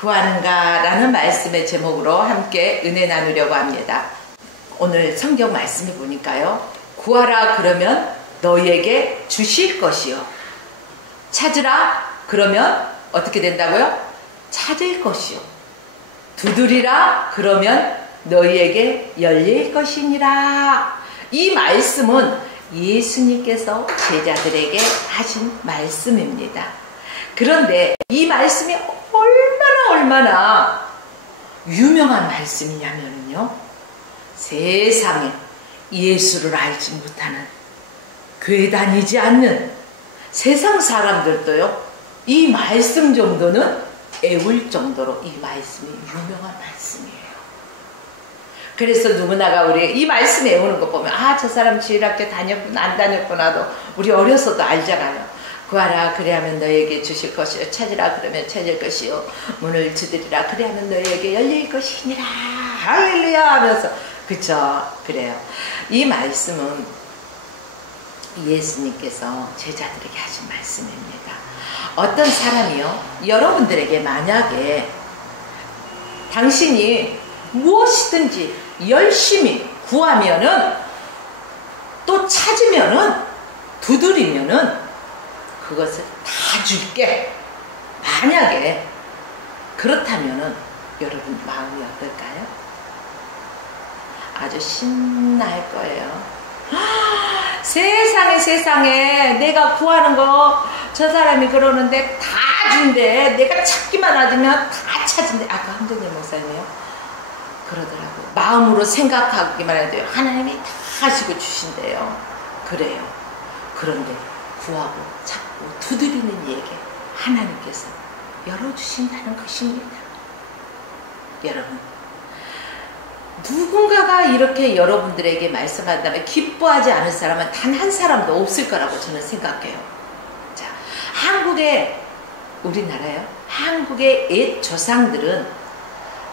구하는가 라는 말씀의 제목으로 함께 은혜 나누려고 합니다. 오늘 성경 말씀을 보니까요, 구하라 그러면 너희에게 주실 것이요, 찾으라 그러면 어떻게 된다고요? 찾을 것이요, 두드리라 그러면 너희에게 열릴 것이니라. 이 말씀은 예수님께서 제자들에게 하신 말씀입니다. 그런데 이 말씀이 얼마나 유명한 말씀이냐면요, 세상에 예수를 알지 못하는, 교회 다니지 않는 세상 사람들도요, 이 말씀 정도는 애울 정도로 이 말씀이 유명한 말씀이에요. 그래서 누구나가 우리 이 말씀 외우는 거 보면, 아, 저 사람 주일학교 다녔구나 안 다녔구나도 우리 어려서도 알잖아요. 구하라 그리하면 너에게 주실 것이요, 찾으라 그러면 찾을 것이요, 문을 두드리라 그리하면 너에게 열릴 것이니라. 할렐루야 하면서, 그쵸? 그래요. 이 말씀은 예수님께서 제자들에게 하신 말씀입니다. 어떤 사람이요, 여러분들에게 만약에 당신이 무엇이든지 열심히 구하면은, 또 찾으면은, 두드리면은 그것을 다 줄게, 만약에 그렇다면은 여러분 마음이 어떨까요? 아주 신날 거예요. 세상에 내가 구하는 거 저 사람이 그러는데 다 준대, 내가 찾기만 하면 다 찾은대. 아까 한동일 목사님이요 그러더라고요. 마음으로 생각하기만 해도 하나님이 다 하시고 주신대요. 그래요. 그런데 구하고 찾고 두드리는 이에게 하나님께서 열어주신다는 것입니다. 여러분, 누군가가 이렇게 여러분들에게 말씀한다면 기뻐하지 않을 사람은 단 한 사람도 없을 거라고 저는 생각해요. 자, 우리나라요, 한국의 옛 조상들은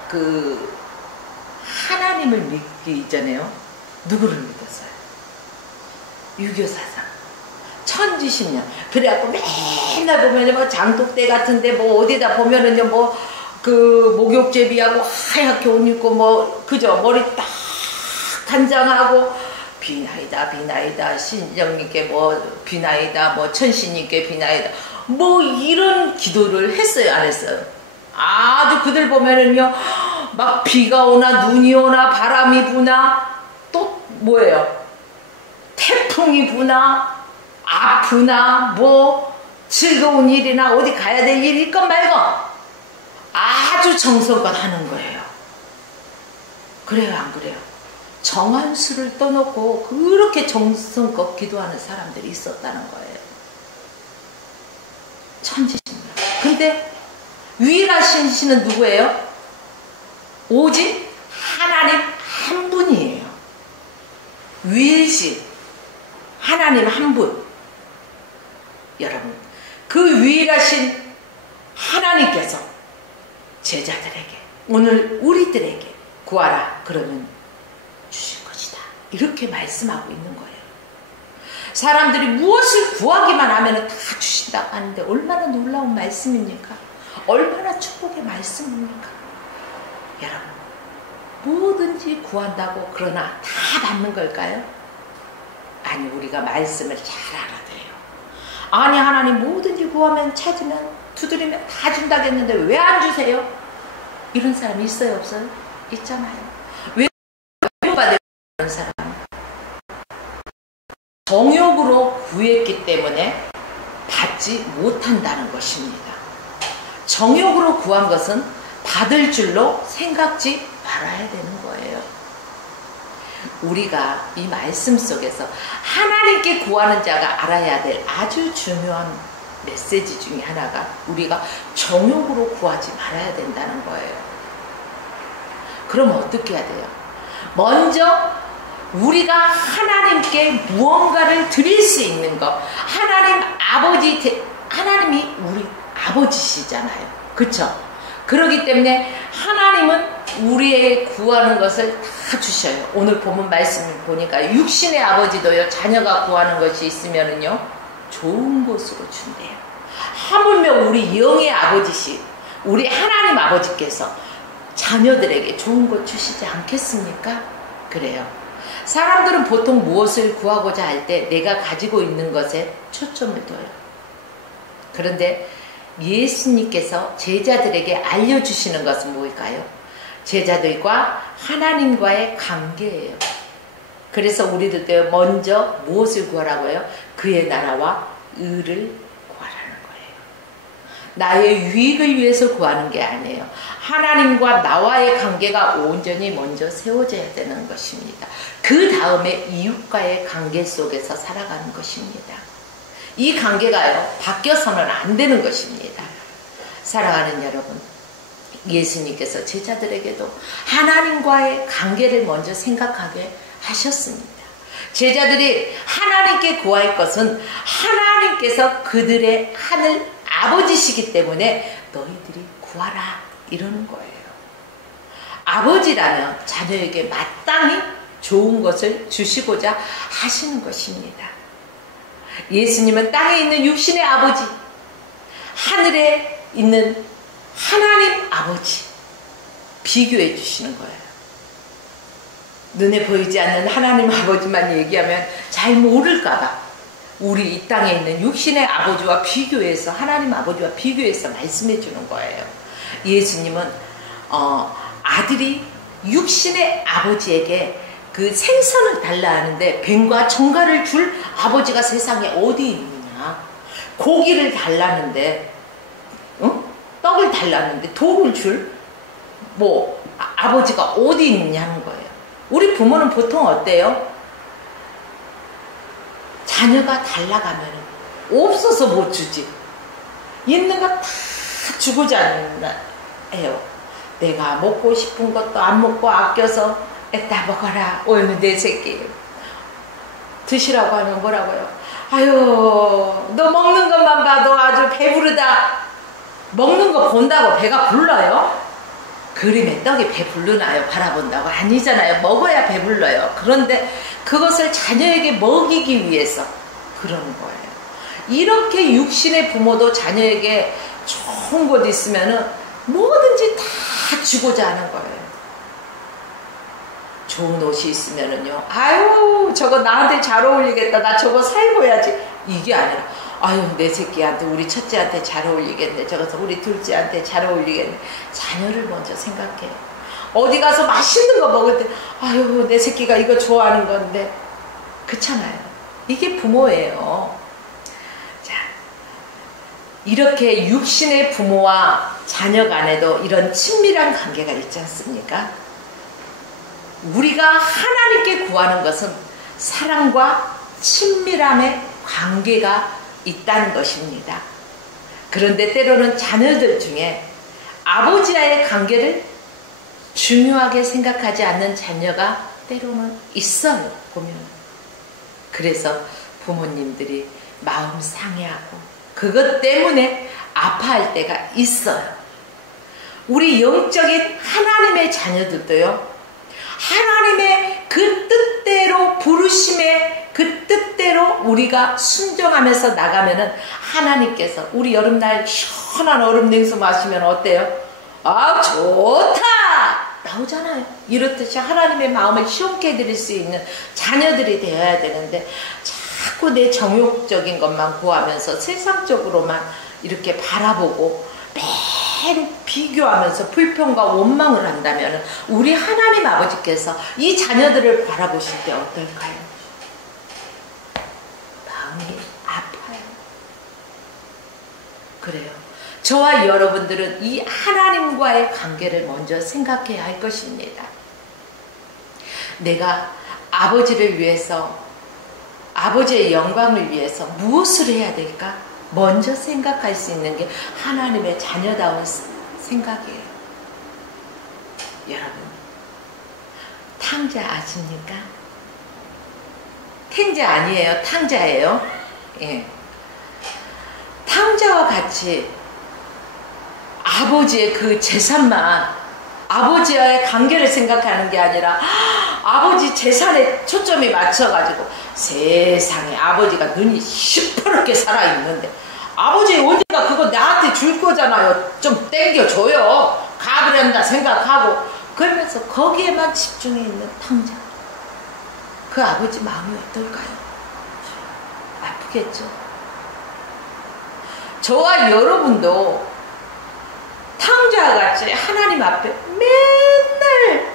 그 하나님을 믿기 이전에요, 누구를 믿었어요? 유교사상, 천지신년. 그래갖고 맨날 보면은 뭐 장독대 같은데 뭐 어디다 보면은요, 뭐 그 목욕제비하고 하얗게 옷 입고 뭐 그죠, 머리 딱 단장하고 비나이다 신령님께 뭐 비나이다, 뭐 천신님께 비나이다, 뭐 이런 기도를 했어요, 안 했어요? 아주 그들 보면은요, 막 비가 오나 눈이 오나 바람이 부나 또 뭐예요, 태풍이 부나 아프나 뭐 즐거운 일이나 어디 가야 될 일이 있건 말건 아주 정성껏 하는 거예요. 그래요, 안 그래요? 정한수를 떠놓고 그렇게 정성껏 기도하는 사람들이 있었다는 거예요. 천지신년. 근데 유일하신 신은 누구예요? 오직 하나님 한 분이에요. 유일신 하나님 한 분. 여러분, 그 유일하신 하나님께서 제자들에게, 오늘 우리들에게 구하라 그러면 주실 것이다, 이렇게 말씀하고 있는 거예요. 사람들이 무엇을 구하기만 하면 다 주신다고 하는데 얼마나 놀라운 말씀입니까? 얼마나 축복의 말씀입니까? 여러분, 뭐든지 구한다고 그러나 다 받는 걸까요? 아니, 우리가 말씀을 잘 알아들어요. 아니, 하나님 뭐든지 구하면 찾으면 두드리면 다 준다겠는데 왜 안 주세요? 이런 사람이 있어요, 없어요? 있잖아요. 왜 못 받아요? 이런 사람. 정욕으로 구했기 때문에 받지 못한다는 것입니다. 정욕으로 구한 것은 받을 줄로 생각지 말아야 되는 거예요. 우리가 이 말씀 속에서 하나님께 구하는 자가 알아야 될 아주 중요한 메시지 중에 하나가, 우리가 정욕으로 구하지 말아야 된다는 거예요. 그럼 어떻게 해야 돼요? 먼저 우리가 하나님께 무언가를 드릴 수 있는 것, 하나님이 우리 아버지시잖아요. 그쵸? 그렇기 때문에 하나님은 우리의 구하는 것을 다 주셔요. 오늘 본문 말씀을 보니까 육신의 아버지도요, 자녀가 구하는 것이 있으면은요 좋은 곳으로 준대요. 하물며 우리 영의 아버지시, 우리 하나님 아버지께서 자녀들에게 좋은 것 주시지 않겠습니까? 그래요. 사람들은 보통 무엇을 구하고자 할 때 내가 가지고 있는 것에 초점을 둬요. 그런데 예수님께서 제자들에게 알려주시는 것은 뭘까요? 제자들과 하나님과의 관계예요. 그래서 우리들도 먼저 무엇을 구하라고요? 그의 나라와 의를 구하라는 거예요. 나의 유익을 위해서 구하는 게 아니에요. 하나님과 나와의 관계가 온전히 먼저 세워져야 되는 것입니다. 그 다음에 이웃과의 관계 속에서 살아가는 것입니다. 이 관계가요, 바뀌어서는 안 되는 것입니다. 사랑하는 여러분, 예수님께서 제자들에게도 하나님과의 관계를 먼저 생각하게 하셨습니다. 제자들이 하나님께 구할 것은 하나님께서 그들의 하늘 아버지시기 때문에 너희들이 구하라 이러는 거예요. 아버지라면 자녀에게 마땅히 좋은 것을 주시고자 하시는 것입니다. 예수님은 땅에 있는 육신의 아버지, 하늘에 있는 하나님 아버지 비교해 주시는 거예요. 눈에 보이지 않는 하나님 아버지만 얘기하면 잘 모를까봐 우리 이 땅에 있는 육신의 아버지와 비교해서, 하나님 아버지와 비교해서 말씀해 주는 거예요. 예수님은 아들이 육신의 아버지에게 그 생선을 달라 하는데 뱀과 정갈을 줄 아버지가 세상에 어디 있느냐. 고기를 달라는데 떡을 달라는데 돌을 줄 아버지가 어디 있냐는 거예요. 우리 부모는 보통 어때요? 자녀가 달라가면 없어서 못 주지. 있는 거 다 주고자 해요. 내가 먹고 싶은 것도 안 먹고 아껴서 에따 먹어라. 어휴 내 새끼. 드시라고 하면 뭐라고요? 아유 너 먹는 것만 봐도 아주 배부르다. 먹는 거 본다고 배가 불러요? 그림의 떡이 배 부르나요? 바라본다고? 아니잖아요. 먹어야 배불러요. 그런데 그것을 자녀에게 먹이기 위해서 그러는 거예요. 이렇게 육신의 부모도 자녀에게 좋은 것 있으면은 뭐든지 다 주고자 하는 거예요. 좋은 옷이 있으면은요, 아유 저거 나한테 잘 어울리겠다. 나 저거 살고야지. 이게 아니라 아유 내 새끼한테, 우리 첫째한테 잘 어울리겠네. 저것서 우리 둘째한테 잘 어울리겠네. 자녀를 먼저 생각해요. 어디 가서 맛있는 거 먹을 때 아유 내 새끼가 이거 좋아하는 건데. 그렇잖아요. 이게 부모예요. 자, 이렇게 육신의 부모와 자녀 간에도 이런 친밀한 관계가 있지 않습니까? 우리가 하나님께 구하는 것은 사랑과 친밀함의 관계가 있다는 것입니다. 그런데 때로는 자녀들 중에 아버지와의 관계를 중요하게 생각하지 않는 자녀가 때로는 있어요. 보면. 그래서 부모님들이 마음 상해하고 그것 때문에 아파할 때가 있어요. 우리 영적인 하나님의 자녀들도요, 하나님의 그 뜻대로, 부르심의 그 뜻대로 우리가 순종하면서 나가면은 하나님께서, 우리 여름날 시원한 얼음 냉수 마시면 어때요? 아 좋다 나오잖아요. 이렇듯이 하나님의 마음을 시원케 해드릴 수 있는 자녀들이 되어야 되는데 자꾸 내 정욕적인 것만 구하면서 세상적으로만 이렇게 바라보고 매일 비교하면서 불평과 원망을 한다면 우리 하나님 아버지께서 이 자녀들을 바라보실 때 어떨까요? 마음이 아파요. 그래요. 저와 여러분들은 이 하나님과의 관계를 먼저 생각해야 할 것입니다. 내가 아버지를 위해서, 아버지의 영광을 위해서 무엇을 해야 될까? 먼저 생각할 수 있는 게 하나님의 자녀다운 생각이에요. 여러분, 탕자 아십니까? 탱자 아니에요. 탕자예요. 예. 탕자와 같이 아버지의 그 재산만, 아버지와의 관계를 생각하는 게 아니라 아버지 재산에 초점이 맞춰가지고 세상에 아버지가 눈이 시퍼렇게 살아있는데 아버지 언젠가 그거 나한테 줄 거잖아요. 좀 땡겨줘요. 가그런다 생각하고 그러면서 거기에만 집중해 있는 탕자. 그 아버지 마음이 어떨까요? 아프겠죠. 저와 여러분도 탕자같이 하나님 앞에 맨날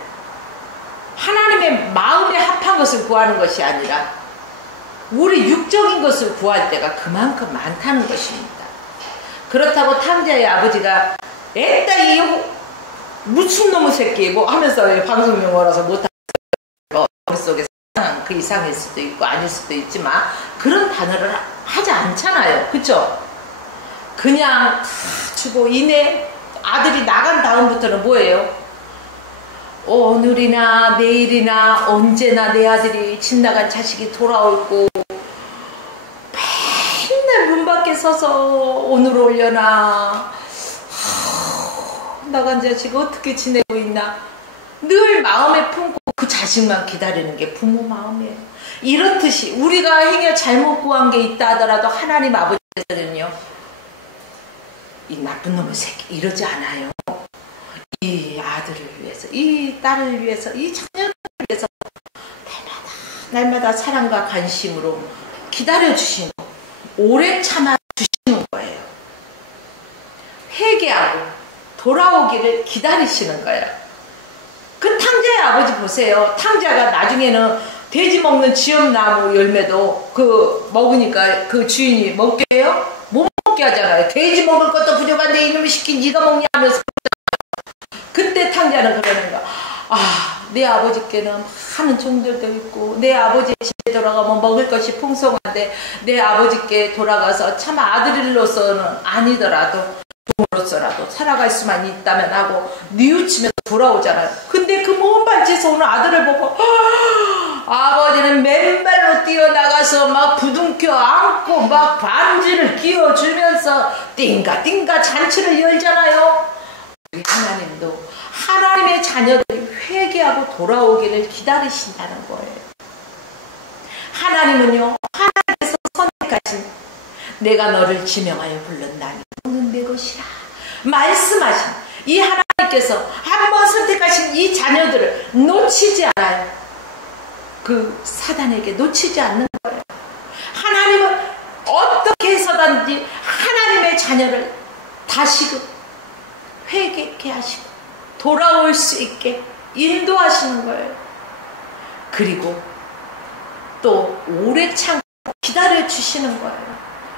하나님의 마음에 합한 것을 구하는 것이 아니라 우리 육적인 것을 구할 때가 그만큼 많다는 것입니다. 그렇다고 탕자의 아버지가 애따 이 무슨 놈의 새끼고 하면서 방송 용어라서 못하는 머릿속에 그 이상일 수도 있고 아닐 수도 있지만 그런 단어를 하지 않잖아요. 그쵸? 그냥 주고 이내 아들이 나간 다음부터는 뭐예요? 오늘이나 내일이나 언제나 내 아들이 집 나간 자식이 돌아올 거 맨날 문 밖에 서서 오늘 올려나 나간 자식 어떻게 지내고 있나 늘 마음에 품고 그 자식만 기다리는 게 부모 마음이에요. 이렇듯이 우리가 행여 잘못 구한 게 있다 하더라도 하나님 아버지께서는요 이 나쁜 놈의 새끼 이러지 않아요. 이 아들을 위해서 이 딸을 위해서 이 자녀를 위해서 날마다 사랑과 관심으로 기다려주시는 오래 참아주시는 거예요. 회개하고 돌아오기를 기다리시는 거예요. 그 탕자의 아버지 보세요. 탕자가 나중에는 돼지 먹는 지엄나무 열매도 그 먹으니까 그 주인이 먹게 해요? 못 먹게 하잖아요. 돼지 먹을 것도 부족한데 이놈의 시킨 네가 먹냐 하면서 그때 탕자는 그러는 거야. 아, 내 아버지께는 많은 종들도 있고 내 아버지 집에 돌아가면 먹을 것이 풍성한데 내 아버지께 돌아가서 참 아들로서는 아니더라도 종으로서라도 살아갈 수만 있다면 하고 뉘우치면서 돌아오잖아요. 근데 그 먼 발치에서 오는 아들을 보고 아버지는 맨발로 뛰어나가서 막 부둥켜 안고 막 반지를 끼워주면서 띵가띵가 잔치를 열잖아요. 우리 하나님도 하나님의 자녀들이 회개하고 돌아오기를 기다리신다는 거예요. 하나님은요 하나님께서 선택하신 내가 너를 지명하여 불렀나니 너는 내 것이라 말씀하신 이 하나님께서 한번 선택하신 이 자녀들을 놓치지 않아요. 그 사단에게 놓치지 않는 거예요. 하나님은 어떻게 해서든지 하나님의 자녀를 다시금 회개케 하시고 돌아올 수 있게 인도하시는 거예요. 그리고 또 오래 참고 기다려 주시는 거예요.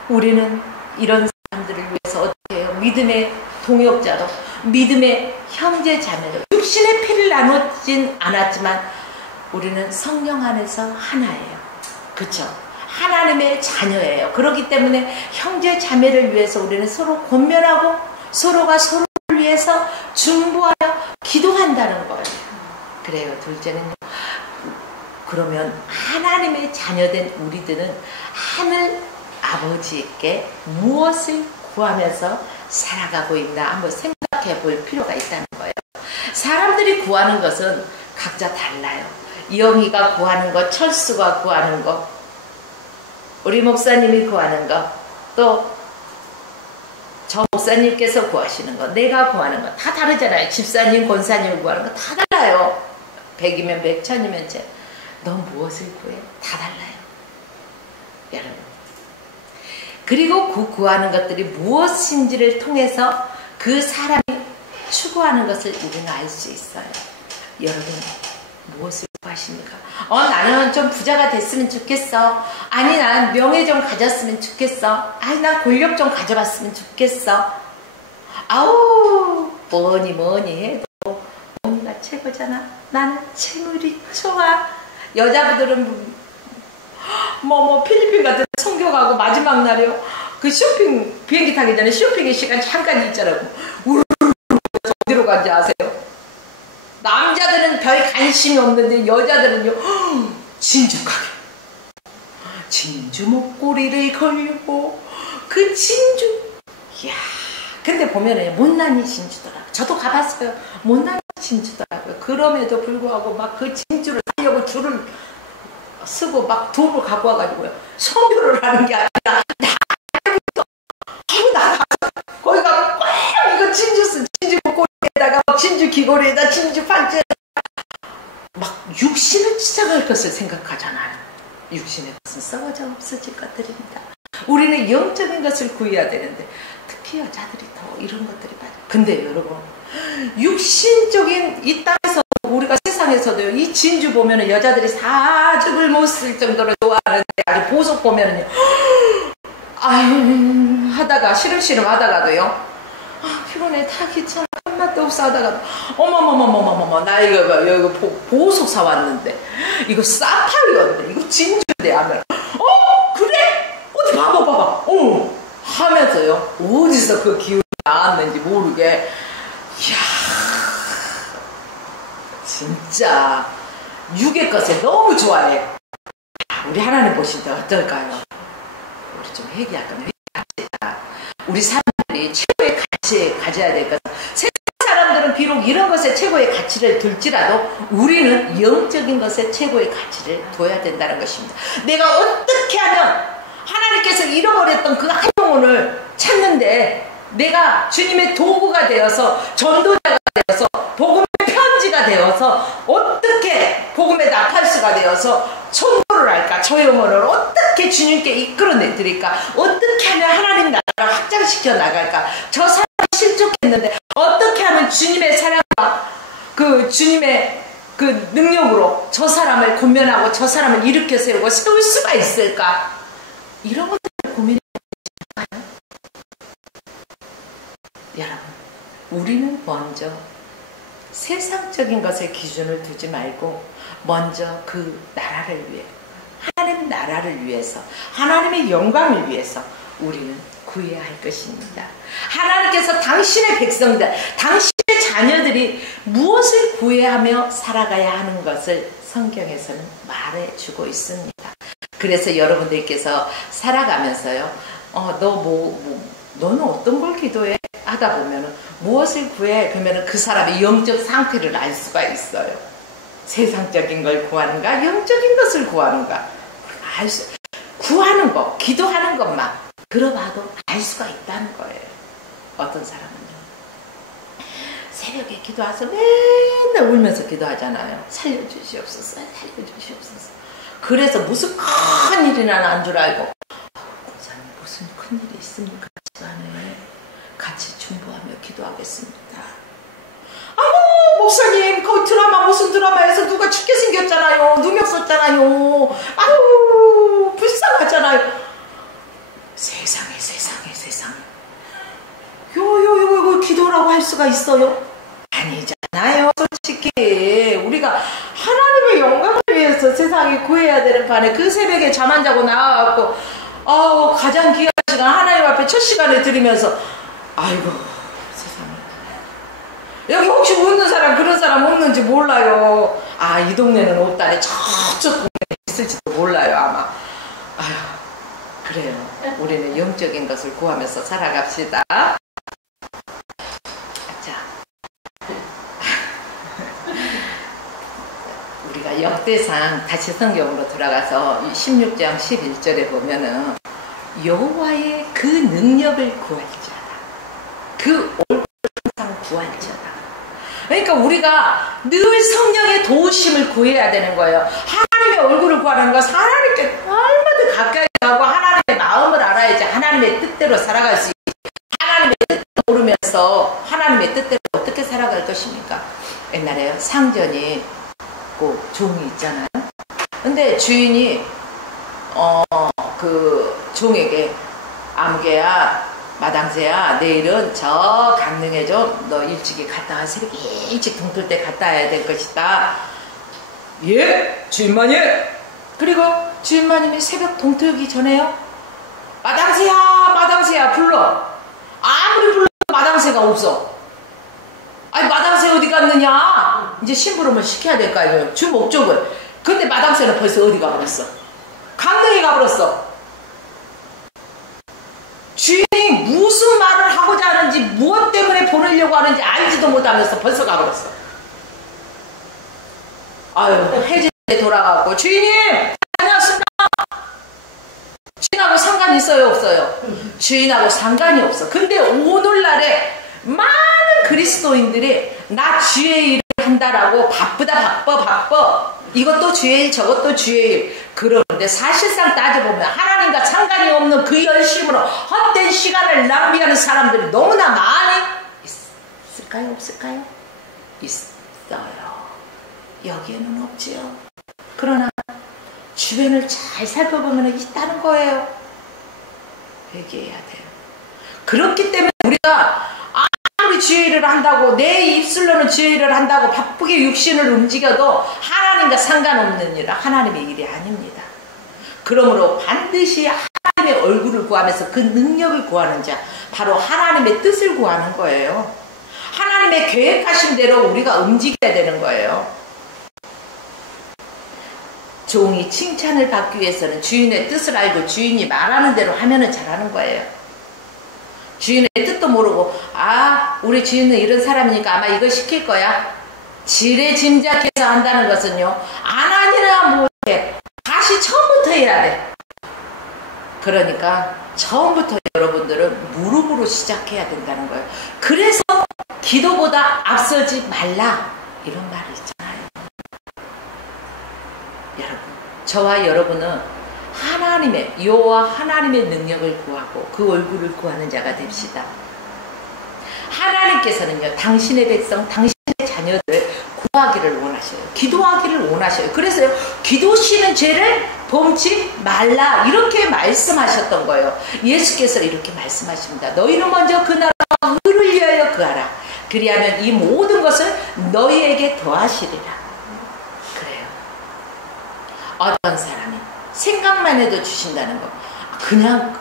우리는 이런 사람들을 위해서 어떻게 해요? 믿음의 동역자로 믿음의 형제 자매로 육신의 피를 나누진 않았지만 우리는 성령 안에서 하나예요. 그렇죠? 하나님의 자녀예요. 그렇기 때문에 형제 자매를 위해서 우리는 서로 권면하고 서로가 서로를 위해서 중보하여 기도한다는 거예요. 그래요. 둘째는요. 그러면 하나님의 자녀된 우리들은 하늘 아버지께 무엇을 구하면서 살아가고 있나 한번 생각해 볼 필요가 있다는 거예요. 사람들이 구하는 것은 각자 달라요. 영희가 구하는 것, 철수가 구하는 것, 우리 목사님이 구하는 것, 또 저 목사님께서 구하시는 것, 내가 구하는 것 다 다르잖아요. 집사님, 권사님 구하는 것 다 달라요. 100이면 100, 1000이면 1000. 넌 무엇을 구해? 다 달라요. 여러분. 그리고 그 구하는 것들이 무엇인지를 통해서 그 사람이 추구하는 것을 우리는 알 수 있어요. 여러분 무엇을 구하십니까? 나는 좀 부자가 됐으면 좋겠어. 아니 난 명예 좀 가졌으면 좋겠어. 아니 난 권력 좀 가져봤으면 좋겠어. 아우 뭐니 해도 뭔가 최고잖아. 나는 채물이 좋아. 여자분들은 필리핀 같은 데 선교 가고 마지막 날에요. 그 쇼핑 비행기 타기 전에 쇼핑의 시간 잠깐 있잖아요. 어디로 간지 아세요? 남자들은 별 관심이 없는데 여자들은요 진죽하게 진주 목걸이를 걸고 그 진주 이야 근데 보면은 못난이 진주더라고요. 저도 가봤어요. 못난이 진주더라고요. 그럼에도 불구하고 막 그 진주를 사려고 줄을 쓰고 막 도움을 갖고 와가지고요 선교를 하는 게 아니라 나가 거기 가면 꽉 이거 진주 목걸이에다가 진주 귀걸이에다 진주 팔찌에다 막 육신을 찢어갈 것을 생각하잖아요. 육신의 것은 썩어져 없어질 것들입니다. 우리는 영적인 것을 구해야 되는데 특히 여자들이 더 이런 것들이 많아요. 근데 여러분 육신적인 이 땅에서 우리가 세상에서도 이 진주 보면은 여자들이 사죽을 못 쓸 정도로 좋아하는데 아주 보석 보면은요 아유 하다가 시름시름 하다가도요 피곤해 다 귀찮아 한맛도 없어 하다가 어머머머머머머머 나 이거 보석 사왔는데 이거 사파이어인데 이거 진주인데 하면 그래? 어디 봐봐 하면서요 어디서 그 기운이 나왔는지 모르게 이야 진짜 육의 것을 너무 좋아해. 우리 하나님 보실 때 어떨까요? 우리 좀 회개할 거면 회개합시다. 우리 사람들이 최고의 가치 가져야 될 것은 세상 사람들은 비록 이런 것에 최고의 가치를 둘지라도 우리는 영적인 것에 최고의 가치를 둬야 된다는 것입니다. 내가 어떻게 하면 하나님께서 잃어버렸던 그 한 영혼을 찾는데 내가 주님의 도구가 되어서 전도자가 되어서 복음의 편지가 되어서 어떻게 복음의 나팔수가 되어서 선포를 할까? 저 영혼을 어떻게 주님께 이끌어내 드릴까? 어떻게 하면 하나님 나라를 확장시켜 나갈까? 저 사람이 실족했는데 어떻게 하면 주님의 사랑과 그 주님의 그 능력으로 저 사람을 권면하고 저 사람을 일으켜 세우고 세울 수가 있을까? 이런 것들을 고민해 보실까요? 여러분, 우리는 먼저 세상적인 것에 기준을 두지 말고 먼저 그 나라를 위해 하나님 나라를 위해서 하나님의 영광을 위해서 우리는 구해야 할 것입니다. 하나님께서 당신의 백성들 당신의 자녀들이 무엇을 구해하며 살아가야 하는 것을 성경에서는 말해주고 있습니다. 그래서 여러분들께서 살아가면서요 너는 어떤 걸 기도해? 하다 보면은 무엇을 구해? 그러면은 그 사람의 영적 상태를 알 수가 있어요. 세상적인 걸 구하는가? 영적인 것을 구하는가? 구하는 거, 기도하는 것만 들어봐도 알 수가 있다는 거예요. 어떤 사람은요. 새벽에 기도해서 맨날 울면서 기도하잖아요. 살려주시옵소서, 살려주시옵소서. 그래서 무슨 큰일이 난 줄 알고 무슨 큰일이 있습니까? 집안에 같이 중보하며 기도하겠습니다. 목사님 그 드라마 무슨 드라마에서 누가 죽게 생겼잖아요. 누명 썼잖아요. 아우 불쌍하잖아요. 세상에 요 기도라고 할 수가 있어요? 아니잖아요. 솔직히 우리가 하나님의 영광을 위해서 세상에 구해야 되는 판에 그 새벽에 잠 안 자고 나와갖고 가장 귀한 시간 하나님 앞에 첫 시간을 드리면서 아이고 세상에 여기 혹시 웃는 사람 그런 사람 없는지 몰라요. 이 동네는 없다네. 저쪽 동네에 있을지도 몰라요 아마. 아유 그래요. 우리는 영적인 것을 구하면서 살아갑시다. 자 우리가 역대상 다시 성경으로 돌아가서 16장 11절에 보면은 여호와의 그 능력을 구할지어다. 그 얼굴을 항상 구할지어다. 그러니까 우리가 늘 성령의 도우심을 구해야 되는 거예요. 하나님의 얼굴을 구하는 것은 하나님께 얼마나 가까이 가고 하나님의 마음을 알아야지 하나님의 뜻대로 살아갈 수 있지. 하나님의 뜻을 모르면서 하나님의 뜻대로 어떻게 살아갈 것입니까? 옛날에요 상전이 꼭 종이 있잖아요. 근데 주인이 그 종에게 아무개야 마당새야 내일은 저 강릉에 좀 너 일찍이 갔다 와. 새벽 일찍 동틀 때 갔다 와야 될 것이다. 예 주인마님. 그리고 주인마님이 새벽 동틀기 전에요 마당새야 불러. 아무리 불러도 마당새가 없어. 아니 마당새 어디 갔느냐. 이제 심부름을 시켜야 될 거 아니에요 주 목적을. 근데 마당새는 벌써 어디 가버렸어. 강릉에 가버렸어. 주인이 무슨 말을 하고자 하는지 무엇 때문에 보내려고 하는지 알지도 못하면서 벌써 가버렸어. 아유 해질에 돌아가고 주인님 다녀왔습니다. 주인하고 상관이 상관 있어요, 없어요? 주인하고 상관이 없어. 근데 오늘날에 많은 그리스도인들이 나 주의 일을 한다라고 바빠. 이것도 주의 일, 저것도 주의 일. 그러는데 사실상 따져보면 하나님과 상관이 없는 그 열심으로 헛된 시간을 낭비하는 사람들이 너무나 많이 있을까요? 없을까요? 있어요. 여기에는 없지요. 그러나 주변을 잘 살펴보면 있다는 거예요. 회개해야 돼요. 그렇기 때문에 우리가 아무리 주의 일을 한다고 내 입술로는 주의 일을 한다고 바쁘게 육신을 움직여도 하나님과 상관없는 일은 하나님의 일이 아닙니다. 그러므로 반드시 하나님의 얼굴을 구하면서 그 능력을 구하는 자, 바로 하나님의 뜻을 구하는 거예요. 하나님의 계획하신 대로 우리가 움직여야 되는 거예요. 종이 칭찬을 받기 위해서는 주인의 뜻을 알고 주인이 말하는 대로 하면은 잘하는 거예요. 주인의 뜻도 모르고 우리 주인은 이런 사람이니까 아마 이거 시킬 거야. 지레 짐작해서 한다는 것은요, 안 하니라 못해. 다시 처음부터 해야 돼. 그러니까 처음부터 여러분들은 무릎으로 시작해야 된다는 거예요. 그래서 기도보다 앞서지 말라 이런 말이 있잖아요. 여러분, 저와 여러분은 하나님의 여호와 하나님의 능력을 구하고 그 얼굴을 구하는 자가 됩시다. 하나님께서는요, 당신의 백성, 당신의 자녀들 구하기를 원하셔요. 기도하기를 원하셔요. 그래서요, 기도시는 죄를 범치 말라 이렇게 말씀하셨던 거예요. 예수께서 이렇게 말씀하십니다. 너희는 먼저 그 나라와 의를 위하여 구하라. 그리하면 이 모든 것을 너희에게 더하시리라. 그래요. 어떤 사람이 생각만 해도 주신다는 거, 그냥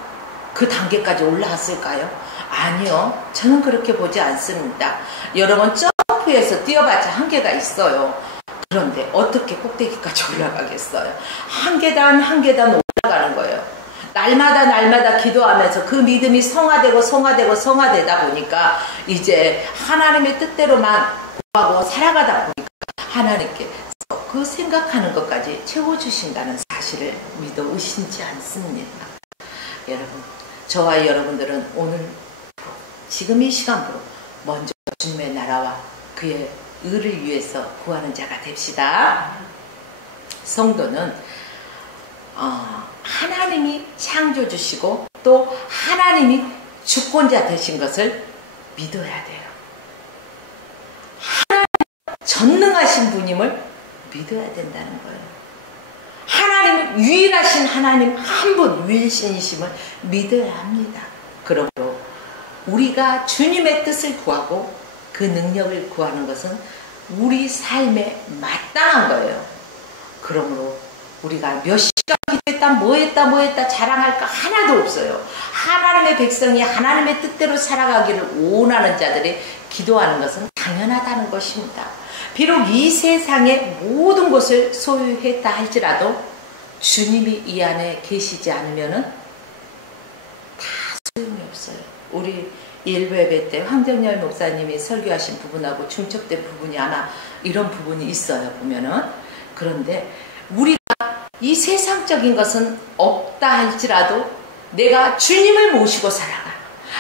그 단계까지 올라왔을까요? 아니요. 저는 그렇게 보지 않습니다. 여러분, 점프해서 뛰어봤자 한계가 있어요. 그런데 어떻게 꼭대기까지 올라가겠어요? 한 계단 한 계단 올라가는 거예요. 날마다 기도하면서 그 믿음이 성화되다 보니까 이제 하나님의 뜻대로만 구하고 살아가다 보니까 하나님께 그 생각하는 것까지 채워주신다는 사실을 믿어 의심치 않습니다. 여러분, 저와 여러분들은 오늘 지금 이 시간부로 먼저 주님의 나라와 그의 의를 위해서 구하는 자가 됩시다. 성도는 하나님이 창조주시고 또 하나님이 주권자 되신 것을 믿어야 돼요. 하나님 전능하신 분임을 믿어야 된다는 거예요. 하나님은 유일하신 하나님 한 분 유일신이심을 믿어야 합니다. 그러므로 우리가 주님의 뜻을 구하고 그 능력을 구하는 것은 우리 삶에 마땅한 거예요. 그러므로 우리가 몇 시간 기도했다 뭐 했다 자랑할 거 하나도 없어요. 하나님의 백성이 하나님의 뜻대로 살아가기를 원하는 자들이 기도하는 것은 당연하다는 것입니다. 비록 이 세상의 모든 것을 소유했다 할지라도 주님이 이 안에 계시지 않으면은 다 소용이 없어요. 우리 일부 예배 때 황정열 목사님이 설교하신 부분하고 중첩된 부분이 아마 이런 부분이 있어요, 보면은. 그런데 우리가 이 세상적인 것은 없다 할지라도 내가 주님을 모시고 살아가.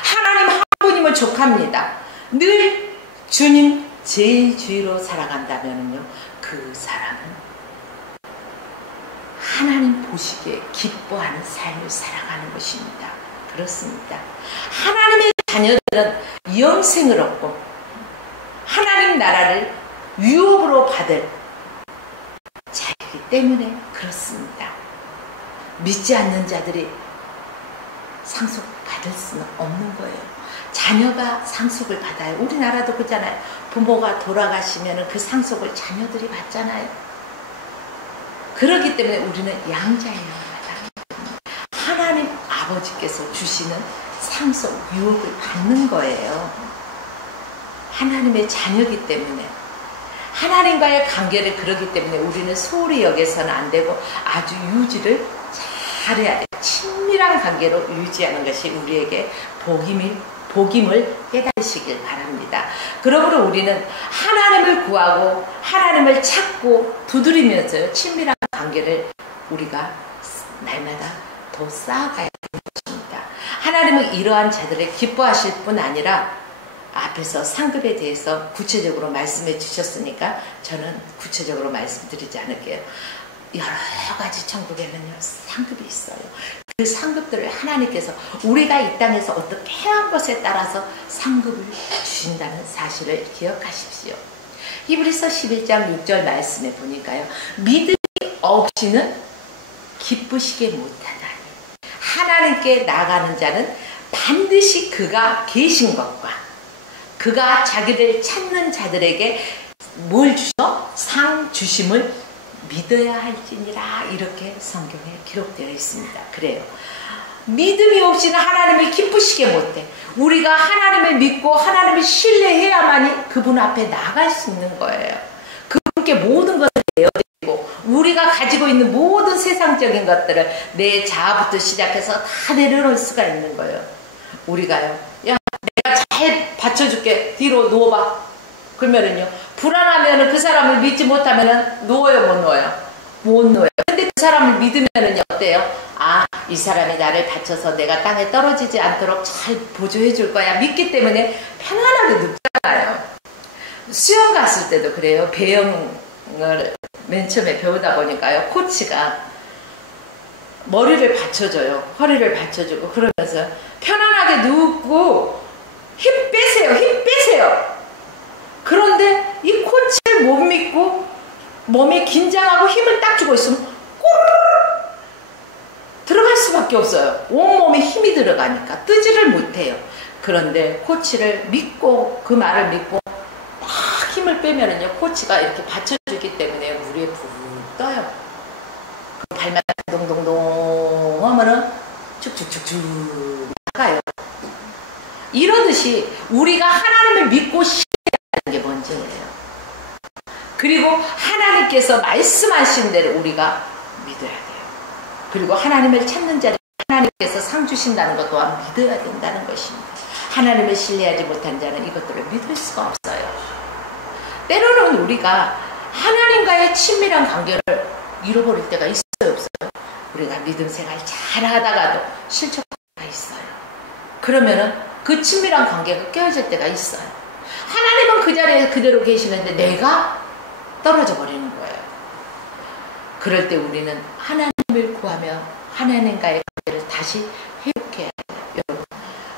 하나님 한 분임을 족합니다. 늘 주님 제일주의로 살아간다면요, 그 사람은 하나님 보시기에 기뻐하는 삶을 살아가는 것입니다. 그렇습니다. 하나님의 자녀들은 영생을 얻고 하나님 나라를 유업으로 받을 자이기 때문에 그렇습니다. 믿지 않는 자들이 상속받을 수는 없는 거예요. 자녀가 상속을 받아요. 우리나라도 그렇잖아요. 부모가 돌아가시면 그 상속을 자녀들이 받잖아요. 그렇기 때문에 우리는 양자의 영을 받아요. 하나님 아버지께서 주시는 상속 유업을 받는 거예요. 하나님의 자녀이기 때문에, 하나님과의 관계를 그러기 때문에 우리는 소홀히 여겨서는 안 되고 아주 유지를 잘해야 돼요. 친밀한 관계로 유지하는 것이 우리에게 복임을 깨달으시길 바랍니다. 그러므로 우리는 하나님을 구하고 하나님을 찾고 두드리면서 친밀한 관계를 우리가 날마다 더 쌓아가야 되는 하나님은 이러한 자들을 기뻐하실 뿐 아니라 앞에서 상급에 대해서 구체적으로 말씀해 주셨으니까 저는 구체적으로 말씀드리지 않을게요. 여러 가지 천국에는요 상급이 있어요. 그 상급들을 하나님께서 우리가 이 땅에서 어떻게 행한 것에 따라서 상급을 주신다는 사실을 기억하십시오. 히브리서 11장 6절 말씀에 보니까요, 믿음이 없이는 기쁘시게 못하나니 하나님께 나가는 자는 반드시 그가 계신 것과 그가 자기를 찾는 자들에게 뭘 주셔? 상 주심을 믿어야 할지니라. 이렇게 성경에 기록되어 있습니다. 그래요. 믿음이 없이는 하나님을 기쁘시게 못해. 우리가 하나님을 믿고 하나님을 신뢰해야만이 그분 앞에 나갈 수 있는 거예요. 그분께 모든 것을 내어드리고 우리가 가지고 있는 모든 세상적인 것들을 내 자아부터 시작해서 다 내려놓을 수가 있는 거예요. 우리가요, 야 내가 잘 받쳐줄게, 뒤로 누워봐. 그러면은요, 불안하면은 그 사람을 믿지 못하면은 누워요, 못 누워요? 못 누워요. 근데 그 사람을 믿으면은 어때요? 아, 이 사람이 나를 받쳐서 내가 땅에 떨어지지 않도록 잘 보조해 줄 거야. 믿기 때문에 편안하게 눕잖아요. 수영 갔을 때도 그래요. 배영을 맨 처음에 배우다 보니까요, 코치가 머리를 받쳐줘요. 허리를 받쳐주고 그러면서 편안하게 눕고 힘 빼세요. 힘 빼세요. 그런데 이 코치를 못 믿고 몸이 긴장하고 힘을 딱 주고 있으면 꼬르르 들어갈 수밖에 없어요. 온몸에 힘이 들어가니까 뜨지를 못해요. 그런데 코치를 믿고 그 말을 믿고 막 힘을 빼면은요, 코치가 이렇게 받쳐주기 때문에 물에 푹 떠요. 그 발만 동동동 하면은 쭉쭉쭉쭉 나가요. 이러듯이 우리가 하나님을 믿고 신뢰하는 게 먼저예요. 그리고 하나님께서 말씀하신 대로 우리가 믿어야 돼요. 그리고 하나님을 찾는 자를 하나님께서 상 주신다는 것 또한 믿어야 된다는 것입니다. 하나님을 신뢰하지 못한 자는 이것들을 믿을 수가 없어요. 때로는 우리가 하나님과의 친밀한 관계를 잃어버릴 때가 있어요, 없어요? 우리가 믿음 생활 잘 하다가도 실족할 때가 있어요. 그러면은 그 친밀한 관계가 깨어질 때가 있어요. 하나님은 그 자리에 그대로 계시는데 내가 떨어져 버리는 거예요. 그럴 때 우리는 하나님을 구하며 하나님과의 관계를 다시 회복해야 돼요. 여러분,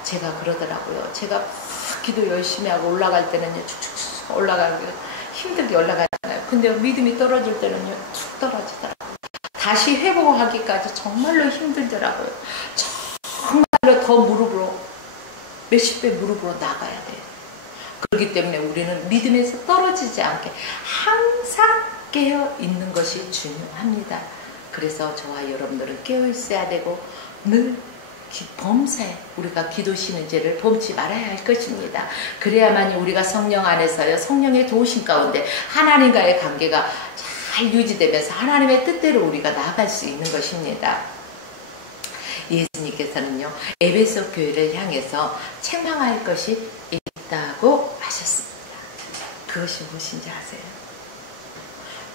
제가 그러더라고요. 제가 기도 열심히 하고 올라갈 때는요, 축축축 올라가고 힘들게 올라가잖아요. 근데 믿음이 떨어질 때는요, 툭 떨어지더라고요. 다시 회복하기까지 정말로 힘들더라고요. 정말로 더 무릎으로, 몇십 배 무릎으로 나가야 돼요. 그렇기 때문에 우리는 믿음에서 떨어지지 않게 항상 깨어 있는 것이 중요합니다. 그래서 저와 여러분들은 깨어 있어야 되고 늘 범사에 우리가 기도 쉬는 죄를 범치 말아야 할 것입니다. 그래야만이 우리가 성령 안에서요, 성령의 도우심 가운데 하나님과의 관계가 잘 유지되면서 하나님의 뜻대로 우리가 나아갈 수 있는 것입니다. 예수님께서는요, 에베소 교회를 향해서 책망할 것이 있다고 하셨습니다. 그것이 무엇인지 아세요?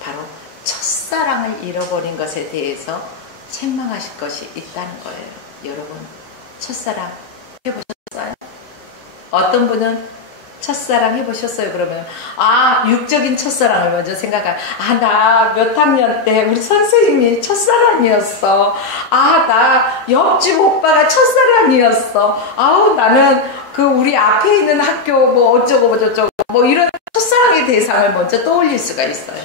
바로 첫사랑을 잃어버린 것에 대해서 책망하실 것이 있다는 거예요. 여러분, 첫사랑 해보셨어요? 어떤 분은 첫사랑 해보셨어요? 그러면 육적인 첫사랑을 먼저 생각하면 나 몇 학년 때 우리 선생님이 첫사랑이었어. 나 옆집 오빠가 첫사랑이었어. 나는 그 우리 앞에 있는 학교 뭐 어쩌고 뭐 저쩌고 뭐 이런 첫사랑의 대상을 먼저 떠올릴 수가 있어요.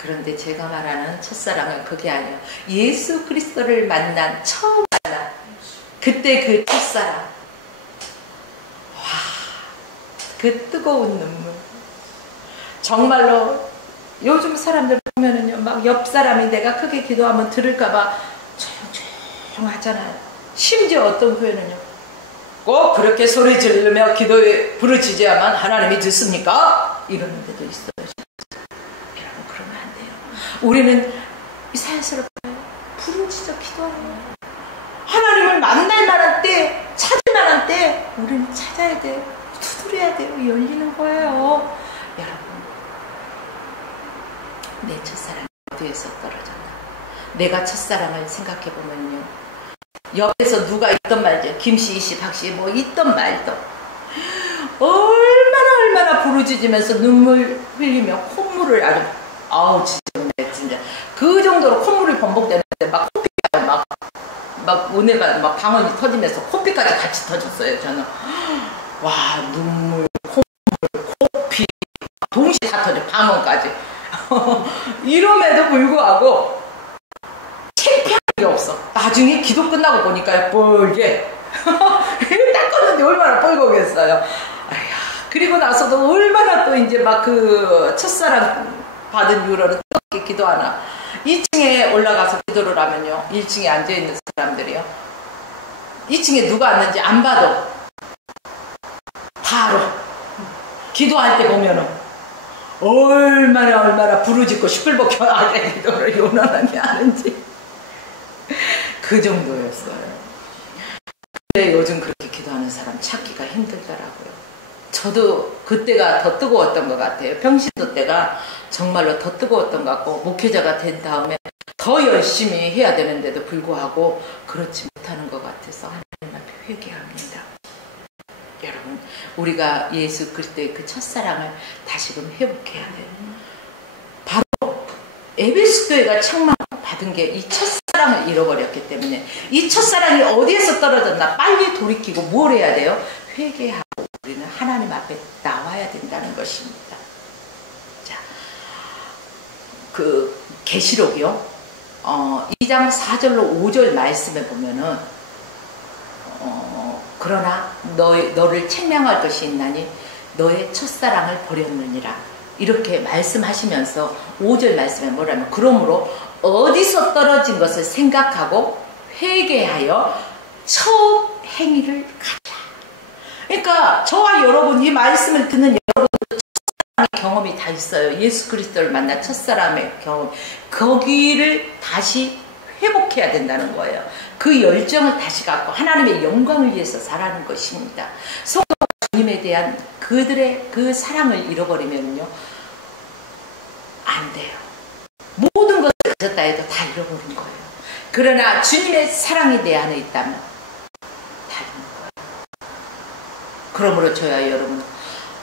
그런데 제가 말하는 첫사랑은 그게 아니에요. 예수 그리스도를 만난 처음 만난 그때 그 첫사랑, 그 뜨거운 눈물. 정말로 요즘 사람들 보면은요, 막 옆 사람이 내가 크게 기도하면 들을까봐 조용조용 하잖아요. 심지어 어떤 교회는요, 꼭 그렇게 소리 지르며 기도에 부르짖어야만 하나님이 듣습니까? 이러는 데도 있어요. 여러분, 그러면 안 돼요. 우리는 사연스럽게 부르짖어 기도해요. 하나님을 만날 만한 때, 찾을 만한 때 우리는 찾아야 돼요. 두드려야 돼요. 열리는 거예요. 여러분, 내 첫사랑이 어디에서 떨어졌나? 내가 첫사랑을 생각해 보면요, 옆에서 누가 있던 말죠. 김씨, 이씨, 박씨 뭐 있던 말도 얼마나 부르짖으면서 눈물 흘리며 콧물을 아주 아우 진짜 그 정도로 콧물이 번복되는데 막 코피가 막 은혜가 막 방언이 터지면서 코피까지 같이 터졌어요. 저는 와 눈물, 콧물, 코피 동시에 다 터져 방언까지 이럼에도 불구하고 창피한 게 없어. 나중에 기도 끝나고 보니까 뻘게 닦았는데 얼마나 뻘거겠어요. 그리고 나서도 얼마나 또 이제 막 그 첫사랑 받은 이후로는 뜨겁게 기도하나. 2층에 올라가서 기도를 하면요, 1층에 앉아있는 사람들이요, 2층에 누가 왔는지 안 봐도 바로 기도할 때 보면은 얼마나 부르짖고 시끌벅적하게 기도를 요란하게 하는지 그 정도였어요. 근데 요즘 그렇게 기도하는 사람 찾기가 힘들더라고요. 저도 그때가 더 뜨거웠던 것 같아요. 평신도 때가 정말로 더 뜨거웠던 것 같고, 목회자가 된 다음에 더 열심히 해야 되는데도 불구하고 그렇지 못하는 것 같아서 하나님 앞에 회개합니다. 여러분, 우리가 예수 그리스도의 그 첫사랑을 다시금 회복해야 돼요. 바로 에베소 교회가 책망받은 게 이 첫사랑을 잃어버렸기 때문에, 이 첫사랑이 어디에서 떨어졌나 빨리 돌이키고 뭘 해야 돼요? 회개하고 우리는 하나님 앞에 나와야 된다는 것입니다. 자, 그 계시록이요, 2장 4절로 5절 말씀에 보면은 그러나 너를 책망할 것이 있나니 너의 첫사랑을 버렸느니라, 이렇게 말씀하시면서 5절 말씀에 뭐라면, 그러므로 어디서 떨어진 것을 생각하고 회개하여 처음 행위를 가자. 그러니까 저와 여러분, 이 말씀을 듣는 여러분도 첫사랑의 경험이 다 있어요. 예수 그리스도를 만난 첫사랑의 경험, 거기를 다시 회복해야 된다는 거예요. 그 열정을 다시 갖고 하나님의 영광을 위해서 살아가는 것입니다. 성도가 주님에 대한 그들의 그 사랑을 잃어버리면요, 안 돼요. 모든 것을 가졌다 해도 다 잃어버린 거예요. 그러나 주님의 사랑이 내 안에 있다면 다른 거예요. 그러므로 저와 여러분,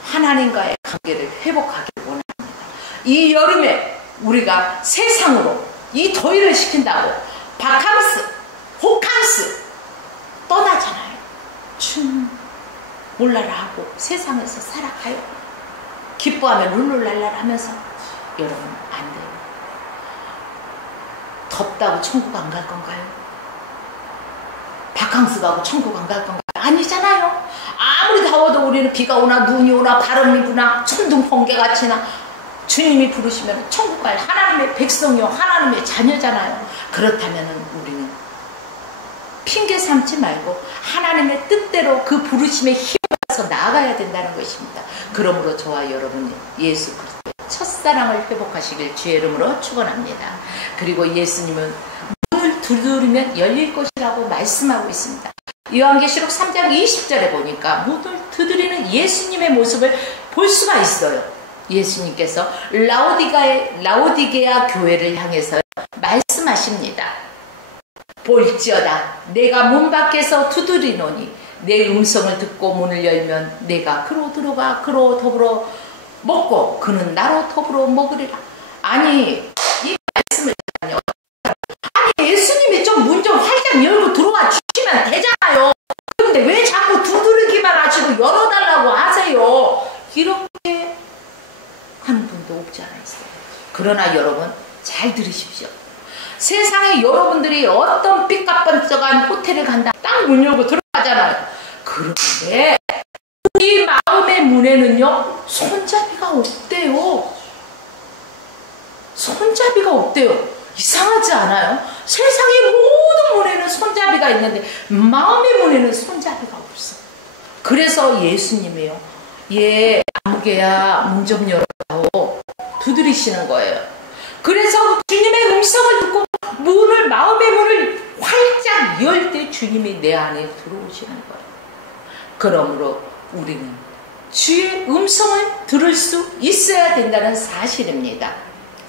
하나님과의 관계를 회복하길 원합니다. 이 여름에 우리가 세상으로 이 더위를 식힌다고 바캉스, 호캉스 떠나잖아요. 춤 몰라라 하고 세상에서 살아가요. 기뻐하며 룰루랄라 하면서. 여러분, 안 돼요. 덥다고 천국 안 갈 건가요? 바캉스 가고 천국 안 갈 건가요? 아니잖아요. 아무리 더워도 우리는 비가 오나 눈이 오나 바람이 부나 천둥 번개같이 나 주님이 부르시면 천국 갈 하나님의 백성이요, 하나님의 자녀잖아요. 그렇다면 우리는 핑계 삼지 말고 하나님의 뜻대로 그 부르심에 힘을 나아가야 된다는 것입니다. 그러므로 저와 여러분이 예수 그리스도의 첫사랑을 회복하시길 주의 이름으로 축원합니다. 그리고 예수님은 문을 두드리면 열릴 것이라고 말씀하고 있습니다. 요한계시록 3장 20절에 보니까 문을 두드리는 예수님의 모습을 볼 수가 있어요. 예수님께서 라오디게아 교회를 향해서 말씀하십니다. 볼지어다, 내가 문 밖에서 두드리노니 내 음성을 듣고 문을 열면 내가 그로 들어가 그로 더불어 먹고 그는 나로 더불어 먹으리라. 아니, 이 말씀을 아니, 예수님이 좀 문 좀 활짝 열고 들어와 주시면 되잖아요. 근데 왜 자꾸 두드리기만 하시고 열어달라고 하세요? 이렇게 하는 분도 없지 않아 있어요. 그러나 여러분, 잘 들으십시오. 세상에 여러분들이 어떤 삐까뻔쩍한 호텔에 간다, 딱 문 열고 들어가잖아요. 그런데 우리 마음의 문에는요, 손잡이가 없대요. 손잡이가 없대요. 이상하지 않아요? 세상의 모든 문에는 손잡이가 있는데 마음의 문에는 손잡이가 없어. 그래서 예수님이요, 예, 아무개야 문 좀 열어다오 두드리시는 거예요. 그래서 주님의 음성을 듣고 문을, 마음의 문을 활짝 열 때 주님이 내 안에 들어오시는 거예요. 그러므로 우리는 주의 음성을 들을 수 있어야 된다는 사실입니다.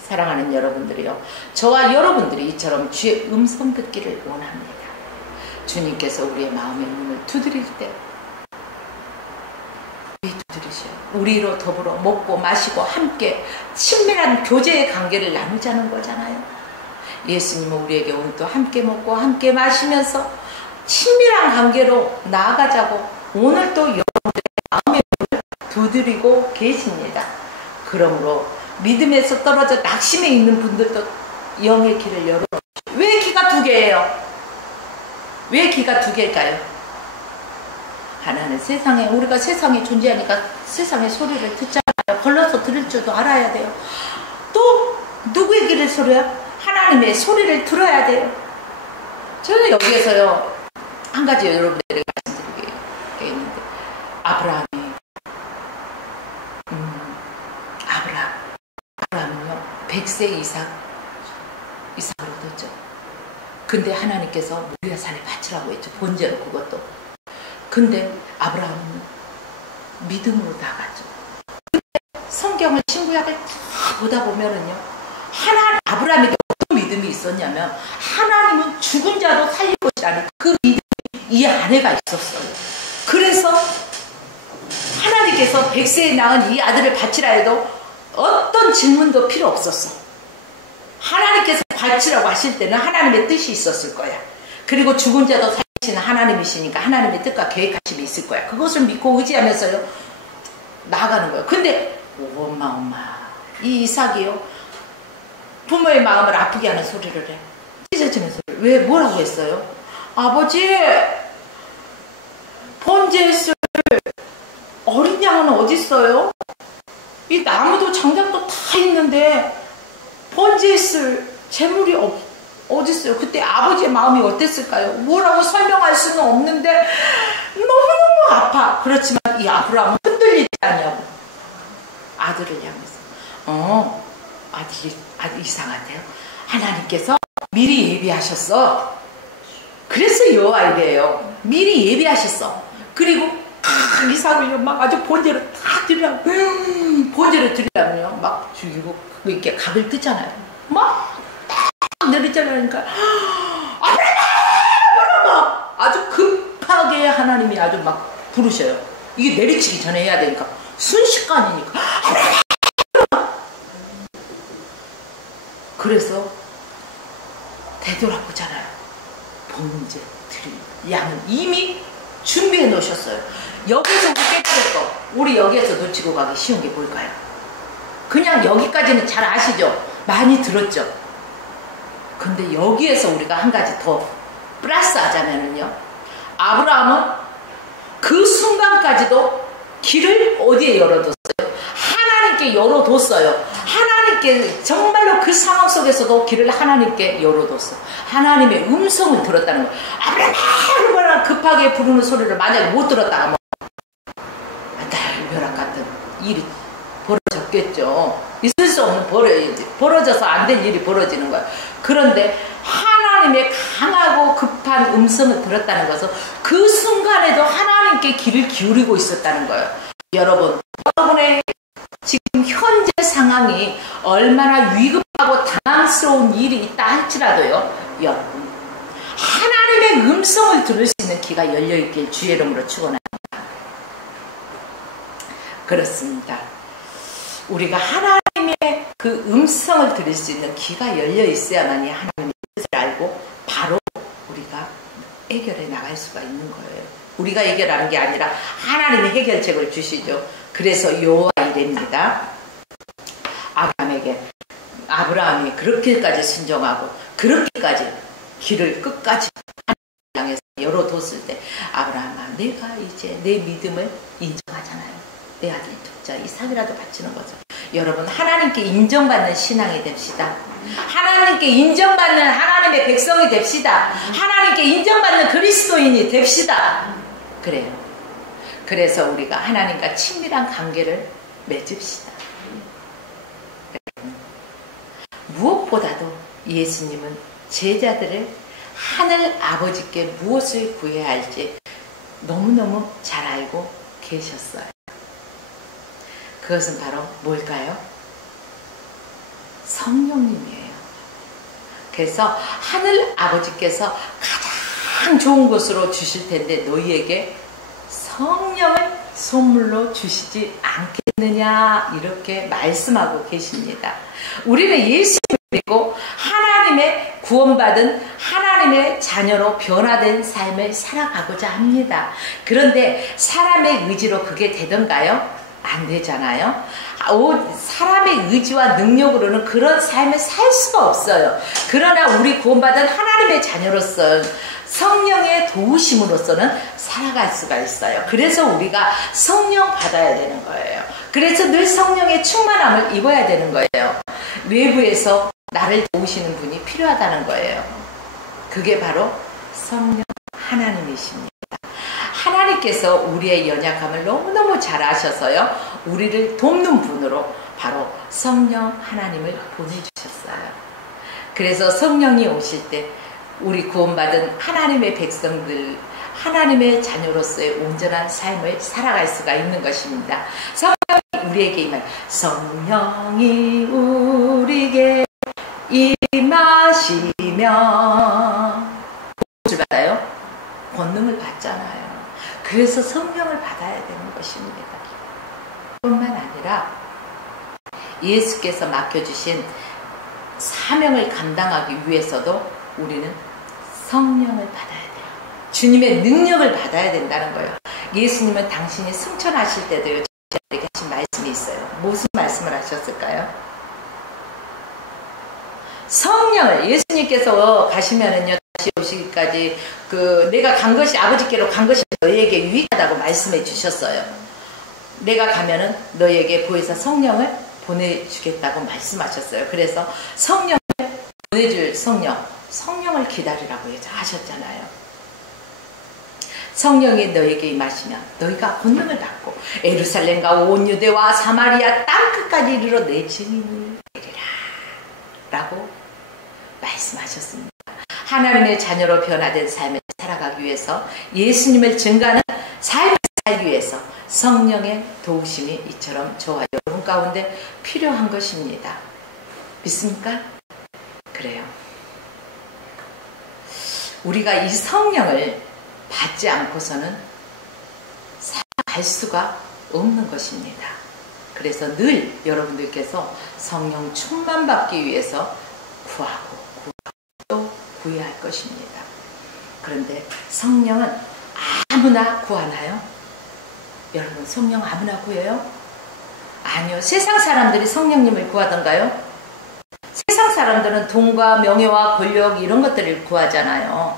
사랑하는 여러분들이요, 저와 여러분들이 이처럼 주의 음성 듣기를 원합니다. 주님께서 우리의 마음의 문을 두드릴 때 왜 두드리셔요? 우리로 더불어 먹고 마시고 함께 친밀한 교제의 관계를 나누자는 거잖아요. 예수님은 우리에게 오늘 또 함께 먹고 함께 마시면서 친밀한 관계로 나아가자고 오늘 또 여러분들의 마음의 문을 두드리고 계십니다. 그러므로 믿음에서 떨어져 낙심해 있는 분들도 영의 길을 열어주십시오. 왜 귀가 두 개예요? 왜 귀가 두 개일까요? 하나는 세상에, 우리가 세상에 존재하니까 세상의 소리를 듣잖아요. 걸러서 들을 줄도 알아야 돼요. 또 누구의 길을 소리야? 하나님의 소리를 들어야 돼요. 저는 여기에서요 한 가지 여러분들에게 말씀드리게 있는데, 아브라함은요 100세 이삭을 얻었죠. 근데 하나님께서 모리아산에 바치라고 했죠. 번제로 그것도. 근데 아브라함은 믿음으로 나갔죠. 근데 성경을 신구약을 다 보다 보면은요, 아브라함에게 어떤 믿음이 있었냐면, 하나님은 죽은 자도 살릴 것이라는 그 믿음이 이 안에가 있었어요. 그래서 하나님께서 100세에 낳은 이 아들을 바치라 해도 어떤 질문도 필요 없었어. 하나님께서 바치라고 하실 때는 하나님의 뜻이 있었을 거야. 그리고 죽은 자도 살리시는 하나님이시니까 하나님의 뜻과 계획하심이 있을 거야. 그것을 믿고 의지하면서요 나아가는 거예요. 근데 엄마 이 이삭이요 부모의 마음을 아프게 하는 소리를 해. 찢어지는 소리를. 왜 뭐라고 했어요? 아버지 번제했을 어린 양은 어디 있어요? 이 나무도 장작도 다 있는데 번제했을 재물이 어디 있어요? 그때 아버지의 마음이 어땠을까요? 뭐라고 설명할 수는 없는데 너무너무 아파. 그렇지만 이 아브라함은 흔들리지 않냐고 아들을 향해서 아들 이상하대요. 하나님께서 미리 예비하셨어. 그래서 여호와 이래요. 미리 예비하셨어. 그리고 이삭을 막 아주 번제로 다 드리라고, 번제로 드리라면요 막 죽이고 이렇게 각을 뜨잖아요. 막 내리잖아요. 그러니까 아브라함 아주 급하게 하나님이 아주 막 부르셔요. 이게 내리치기 전에 해야 되니까 순식간이니까 아브라함. 그래서 되돌아보잖아요. 번제 드린 양은 이미 준비해 놓으셨어요. 여기서 우리 깨달았어. 우리 여기에서 놓치고 가기 쉬운 게 뭘까요? 그냥 여기까지는 잘 아시죠? 많이 들었죠? 근데 여기에서 우리가 한 가지 더 플러스 하자면요, 아브라함은 그 순간까지도 길을 어디에 열어뒀어요? 하나님께 열어뒀어요. 하나님께 정말로 그 상황 속에서도 길을 하나님께 열어뒀어요. 하나님의 음성을 들었다는 거예요. 아브라함 급하게 부르는 소리를 만약에 못 들었다가 멸악 같은 일이 벌어졌겠죠. 있을 수 없는 벌어져서 안 될 일이 벌어지는 거예요. 그런데 하나님의 강하고 급한 음성을 들었다는 것은 그 순간에도 하나님께 귀를 기울이고 있었다는 거예요. 여러분의 지금 현재 상황이 얼마나 위급하고 당황스러운 일이 있다 할지라도요, 여러분 하나님의 음성을 들을 수 있는 귀가 열려있길 주의 이름으로 축원합니다. 그렇습니다. 우리가 하나님의 그 음성을 들을 수 있는 귀가 열려 있어야만이 하나님의 뜻을 알고 바로 우리가 해결해 나갈 수가 있는 거예요. 우리가 해결하는 게 아니라 하나님이 해결책을 주시죠. 그래서 여호와 이레입니다. 아브라함이 그렇게까지 순종하고 그렇게까지 길을 끝까지 하나님 향해서 열어뒀을 때, 아브라함아 내가 이제 내 믿음을 인정하잖아요. 내 아들 독자 이삭이라도 바치는 거죠. 여러분 하나님께 인정받는 신앙이 됩시다. 하나님께 인정받는 하나님의 백성이 됩시다. 하나님께 인정받는 그리스도인이 됩시다. 그래요. 그래서 우리가 하나님과 친밀한 관계를 맺읍시다. 무엇보다도 예수님은 제자들을 하늘 아버지께 무엇을 구해야 할지 너무너무 잘 알고 계셨어요. 그것은 바로 뭘까요? 성령님이에요. 그래서 하늘 아버지께서 가장 좋은 것으로 주실 텐데 너희에게 성령을 선물로 주시지 않겠느냐 이렇게 말씀하고 계십니다. 우리는 예수님을 믿고 하나님의 구원받은 하나님의 자녀로 변화된 삶을 살아가고자 합니다. 그런데 사람의 의지로 그게 되던가요? 안 되잖아요. 사람의 의지와 능력으로는 그런 삶을 살 수가 없어요. 그러나 우리 구원받은 하나님의 자녀로서 성령의 도우심으로서는 살아갈 수가 있어요. 그래서 우리가 성령 받아야 되는 거예요. 그래서 늘 성령의 충만함을 입어야 되는 거예요. 외부에서 나를 도우시는 분이 필요하다는 거예요. 그게 바로 성령 하나님이십니다. 하나님께서 우리의 연약함을 너무너무 잘 아셔서요. 우리를 돕는 분으로 바로 성령 하나님을 보내주셨어요. 그래서 성령이 오실 때 우리 구원받은 하나님의 백성들, 하나님의 자녀로서의 온전한 삶을 살아갈 수가 있는 것입니다. 성령이 우리에게 임한 성령이 우리에게 임하시면 무엇을 받아요? 권능을 받잖아요. 그래서 성령을 받아야 되는 것입니다. 뿐만 아니라 예수께서 맡겨주신 사명을 감당하기 위해서도 우리는 성령을 받아야 돼요. 주님의 능력을 받아야 된다는 거예요. 예수님은 당신이 승천하실 때도요, 제자에게 하신 말씀이 있어요. 무슨 말씀을 하셨을까요? 성령을, 예수님께서 가시면은요, 다시 오시기까지 내가 간 것이, 아버지께로 간 것이 너희에게 유익하다고 말씀해 주셨어요. 내가 가면은 너희에게 보혜사 성령을 보내주겠다고 말씀하셨어요. 그래서 성령을 보내줄 성령을 기다리라고 하셨잖아요. 성령이 너에게 임하시면 너희가 권능을 받고 예루살렘과 온 유대와 사마리아 땅끝까지 이르러 내 증인이 되리라 라고 말씀하셨습니다. 하나님의 자녀로 변화된 삶을 살아가기 위해서, 예수님을 증거하는 삶을 살기 위해서 성령의 도우심이 이처럼 저와 여러분 가운데 필요한 것입니다. 믿습니까? 그래요. 우리가 이 성령을 받지 않고서는 살아갈 수가 없는 것입니다. 그래서 늘 여러분들께서 성령 충만 받기 위해서 구하고 또 구해야 할 것입니다. 그런데 성령은 아무나 구하나요? 여러분, 성령 아무나 구해요? 아니요. 세상 사람들이 성령님을 구하던가요? 세상 사람들은 돈과 명예와 권력 이런 것들을 구하잖아요.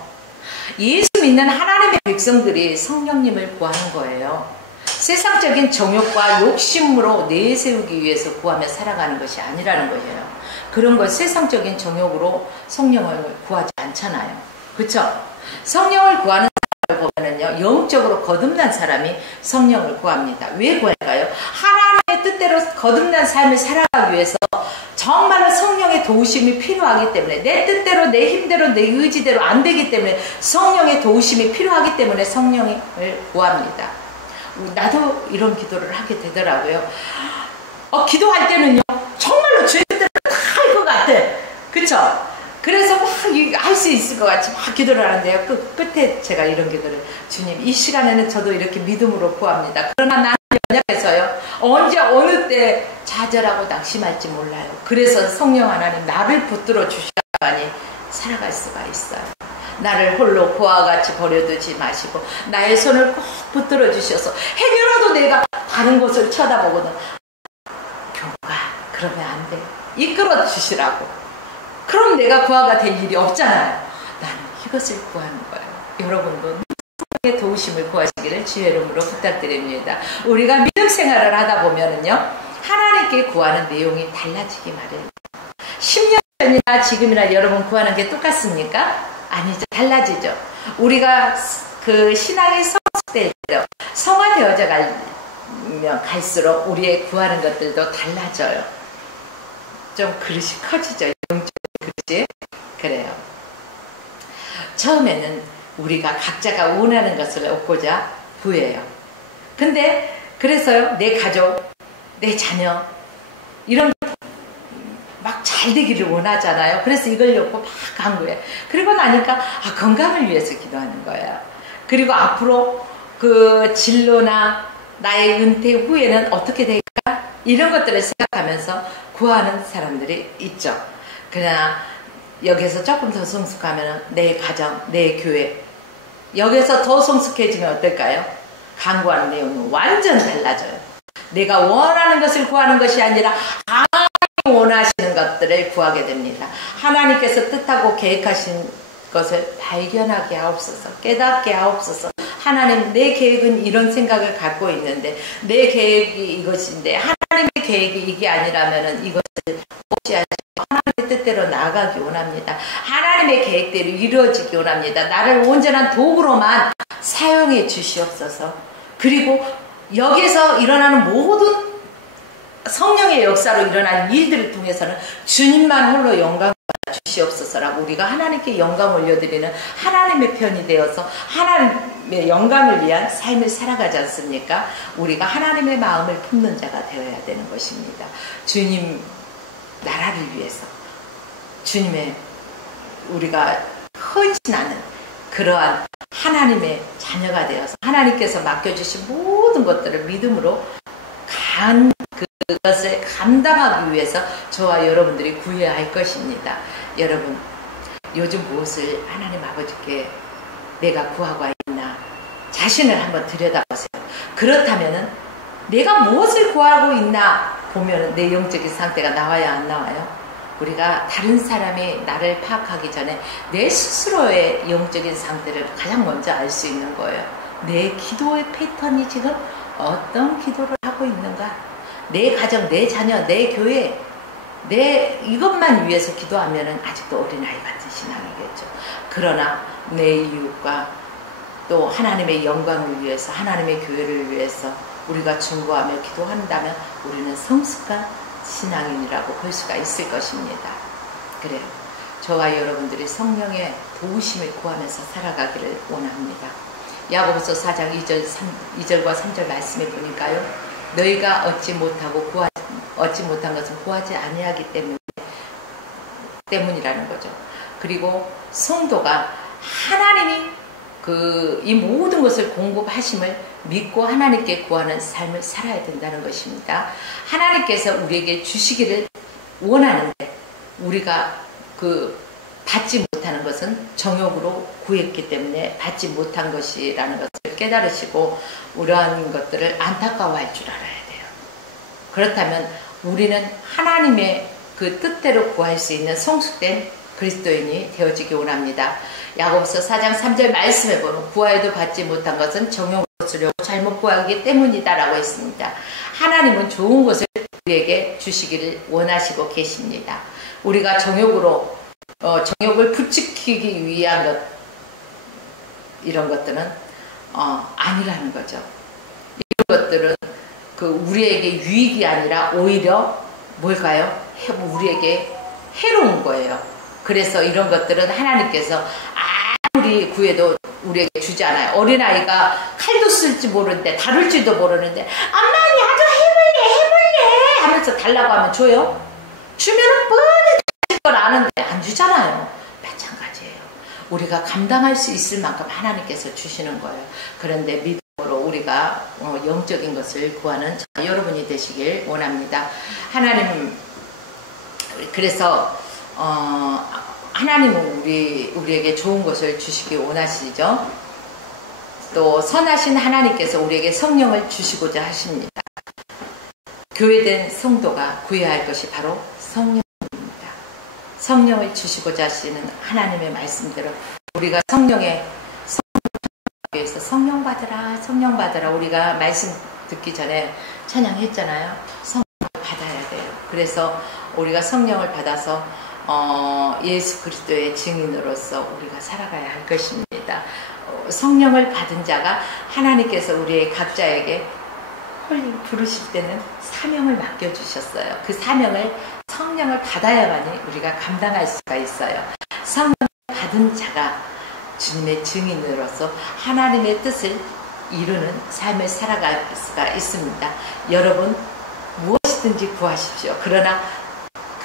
예수 믿는 하나님의 백성들이 성령님을 구하는 거예요. 세상적인 정욕과 욕심으로 내세우기 위해서 구하며 살아가는 것이 아니라는 거예요. 그런 걸 세상적인 정욕으로 성령을 구하지 않잖아요. 그렇죠? 성령을 구하는 사람을 보면은요, 영적으로 거듭난 사람이 성령을 구합니다. 왜 구할까요? 하나님의 뜻대로 거듭난 삶을 살아가기 위해서 정말로 성령의 도우심이 필요하기 때문에, 내 뜻대로, 내 힘대로, 내 의지대로 안 되기 때문에 성령의 도우심이 필요하기 때문에 성령을 구합니다. 나도 이런 기도를 하게 되더라고요. 기도할 때는요, 정말로 죄들을 다 할 것 같아. 그쵸? 그래서 막 할 수 있을 것 같이 막 기도를 하는데요. 끝에 제가 이런 기도를, 주님, 이 시간에는 저도 이렇게 믿음으로 구합니다. 그러나 나는 연약해서요, 언제 어느 때 좌절하고 낙심할지 몰라요. 그래서 성령 하나님 나를 붙들어 주셔야만이 살아갈 수가 있어요. 나를 홀로 고아와 같이 버려두지 마시고 나의 손을 꼭 붙들어 주셔서 해결라도 내가 다른 곳을 쳐다보거든, 교가 그러면 안 돼, 이끌어 주시라고. 그럼 내가 고아가 될 일이 없잖아요. 나는 이것을 구하는 거예요. 여러분도 성령의 도우심을 구하시기를 주의 이름으로 부탁드립니다. 우리가 믿음 생활을 하다 보면은요, 하나님께 구하는 내용이 달라지기 마련입니다. 10년 전이나 지금이나 여러분 구하는 게 똑같습니까? 아니죠. 달라지죠. 우리가 그 신앙이 성숙되죠. 성화되어져 가면 갈수록 우리의 구하는 것들도 달라져요. 좀 그릇이 커지죠. 영적인 그릇이. 그래요. 처음에는 우리가 각자가 원하는 것을 얻고자 구해요. 근데 그래서요, 내 가족, 내 자녀 이런 막 잘 되기를 원하잖아요. 그래서 이걸 놓고 막 간구해. 그리고 나니까 건강을 위해서 기도하는 거예요. 그리고 앞으로 그 진로나 나의 은퇴 후에는 어떻게 될까? 이런 것들을 생각하면서 구하는 사람들이 있죠. 그러나 여기서 조금 더 성숙하면 내 가정, 내 교회, 여기서 더 성숙해지면 어떨까요? 간구하는 내용은 완전 달라져요. 내가 원하는 것을 구하는 것이 아니라 하나님 원하시는 것들을 구하게 됩니다. 하나님께서 뜻하고 계획하신 것을 발견하게 하옵소서, 깨닫게 하옵소서. 하나님, 내 계획은 이런 생각을 갖고 있는데 내 계획이 이것인데 하나님의 계획이 이게 아니라면 이것을 없이 하나님의 뜻대로 나아가기 원합니다. 하나님의 계획대로 이루어지기 원합니다. 나를 온전한 도구로만 사용해 주시옵소서. 그리고 여기에서 일어나는 모든 성령의 역사로 일어나는 일들을 통해서는 주님만 홀로 영광을 주시옵소서라고 우리가 하나님께 영광 올려드리는 하나님의 편이 되어서 하나님의 영광을 위한 삶을 살아가지 않습니까? 우리가 하나님의 마음을 품는 자가 되어야 되는 것입니다. 주님 나라를 위해서 주님의 우리가 헌신하는 그러한 하나님의 자녀가 되어서 하나님께서 맡겨주신 모든 것들을 믿음으로 그것을 감당하기 위해서 저와 여러분들이 구해야 할 것입니다. 여러분, 요즘 무엇을 하나님 아버지께 내가 구하고 있나 자신을 한번 들여다보세요. 그렇다면 내가 무엇을 구하고 있나 보면 내 영적인 상태가 나와야 안 나와요? 우리가 다른 사람이 나를 파악하기 전에 내 스스로의 영적인 상태를 가장 먼저 알 수 있는 거예요. 내 기도의 패턴이 지금 어떤 기도를 하고 있는가? 내 가정, 내 자녀, 내 교회, 내 이것만 위해서 기도하면 아직도 어린아이 같은 신앙이겠죠. 그러나 내 이웃과 또 하나님의 영광을 위해서, 하나님의 교회를 위해서 우리가 중보하며 기도한다면 우리는 성숙한 신앙인이라고 볼 수가 있을 것입니다. 그래요. 저와 여러분들이 성령의 도우심을 구하면서 살아가기를 원합니다. 야고보서 4장 2절과 3절 말씀에 보니까요. 너희가 얻지 못한 것은 구하지 아니하기 때문이라는 거죠. 그리고 성도가 하나님이 이 모든 것을 공급하심을 믿고 하나님께 구하는 삶을 살아야 된다는 것입니다. 하나님께서 우리에게 주시기를 원하는데 우리가 받지 못하는 것은 정욕으로 구했기 때문에 받지 못한 것이라는 것을 깨달으시고 이러한 것들을 안타까워할 줄 알아야 돼요. 그렇다면 우리는 하나님의 그 뜻대로 구할 수 있는 성숙된 그리스도인이 되어지기 원합니다. 야고보서 4장 3절 말씀에 보면 구하여도 받지 못한 것은 정욕으로 쓰려고 잘못 구하기 때문이다 라고 했습니다. 하나님은 좋은 것을 우리에게 주시기를 원하시고 계십니다. 우리가 정욕을 부추기기 위한 이런 것들은 아니라는 거죠. 이런 것들은 우리에게 유익이 아니라 오히려 뭘까요? 우리에게 해로운 거예요. 그래서 이런 것들은 하나님께서 아무리 구해도 우리에게 주지 않아요. 어린아이가 칼도 쓸지 모르는데 다룰지도 모르는데 엄마 나도 해볼래 하면서 달라고 하면 줘요? 주면은 뻔히 줄 걸 아는데 안 주잖아요. 마찬가지예요. 우리가 감당할 수 있을 만큼 하나님께서 주시는 거예요. 그런데 믿음으로 우리가 영적인 것을 구하는 여러분이 되시길 원합니다. 하나님, 그래서 하나님은 우리에게 좋은 것을 주시기 원하시죠. 또 선하신 하나님께서 우리에게 성령을 주시고자 하십니다. 교회된 성도가 구해야 할 것이 바로 성령입니다. 성령을 주시고자 하시는 하나님의 말씀대로 우리가 위해서 성령 받으라, 성령 받으라. 우리가 말씀 듣기 전에 찬양했잖아요. 성령을 받아야 돼요. 그래서 우리가 성령을 받아서 예수 그리스도의 증인으로서 우리가 살아가야 할 것입니다. 성령을 받은 자가 하나님께서 우리의 각자에게 부르실 때는 사명을 맡겨주셨어요. 그 사명을 성령을 받아야만이 우리가 감당할 수가 있어요. 성령을 받은 자가 주님의 증인으로서 하나님의 뜻을 이루는 삶을 살아갈 수가 있습니다. 여러분 무엇이든지 구하십시오. 그러나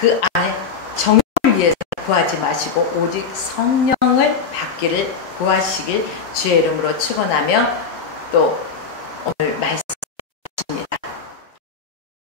그 안에 정을 위해서 구하지 마시고 오직 성령을 받기를 구하시길 주의 이름으로 축원하며 또 오늘 말씀